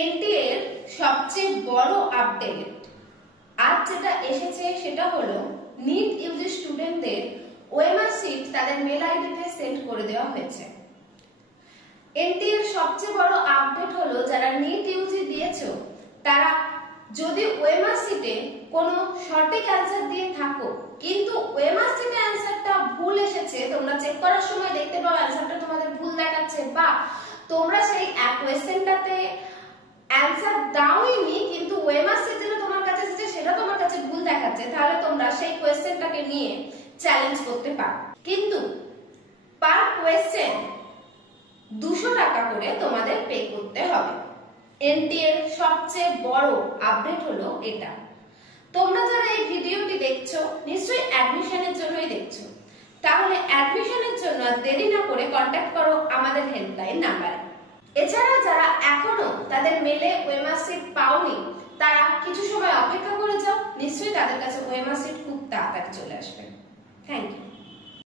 NTA এর সবচেয়ে বড় আপডেট আজ যেটা এসেছে সেটা হলো নিট ইউজি স্টুডেন্টদের ওএমআর শিট তাদের মেল আইডিতে সেন্ড করে দেওয়া হয়েছে। এনটিএ এর সবচেয়ে বড় আপডেট হলো যারা নিট ইউজি দিয়েছো তারা যদি ওএমআর শিটে কোনো সঠিক অ্যানসার দিয়ে থাকো কিন্তু ওএমআর শিটে অ্যানসারটা ভুল এসেছে, তোমরা চেক করার সময় দেখতে পাও অ্যানসারটা তোমাদের ভুল দেখাচ্ছে বা তোমরা সেই কোশ্চেনটাতে অ্যানসার দাওইনি কিন্তু ওএমআর শিট যেটা তোমার কাছে এসেছে সেটা তোমার কাছে ভুল দেখাচ্ছে, তাহলে তোমরা সেই কোশ্চেনটাকে নিয়ে চ্যালেঞ্জ করতে পারো। কিন্তু পার কোশ্চেন 200 টাকা করে তোমাদের পে করতে হবে। এনটিএ এর সবচেয়ে বড় আপডেট হলো এটা। তোমরা যারা এই ভিডিওটি দেখছো নিশ্চয়ই অ্যাডমিশনের জন্যই দেখছো, তাহলে অ্যাডমিশনের জন্য দেরি না করে কন্টাক্ট করো আমাদের হেল্পলাইন নাম্বারে। এছাড়া যারা এখনো তাদের মেলে ওএমআর শিট পাওনি তারা কিছু সময় অপেক্ষা করে যাও, নিশ্চয়ই তাদের কাছে ওএমআর শিট খুব তাড়াতাড়ি চলে আসবে। Thank you.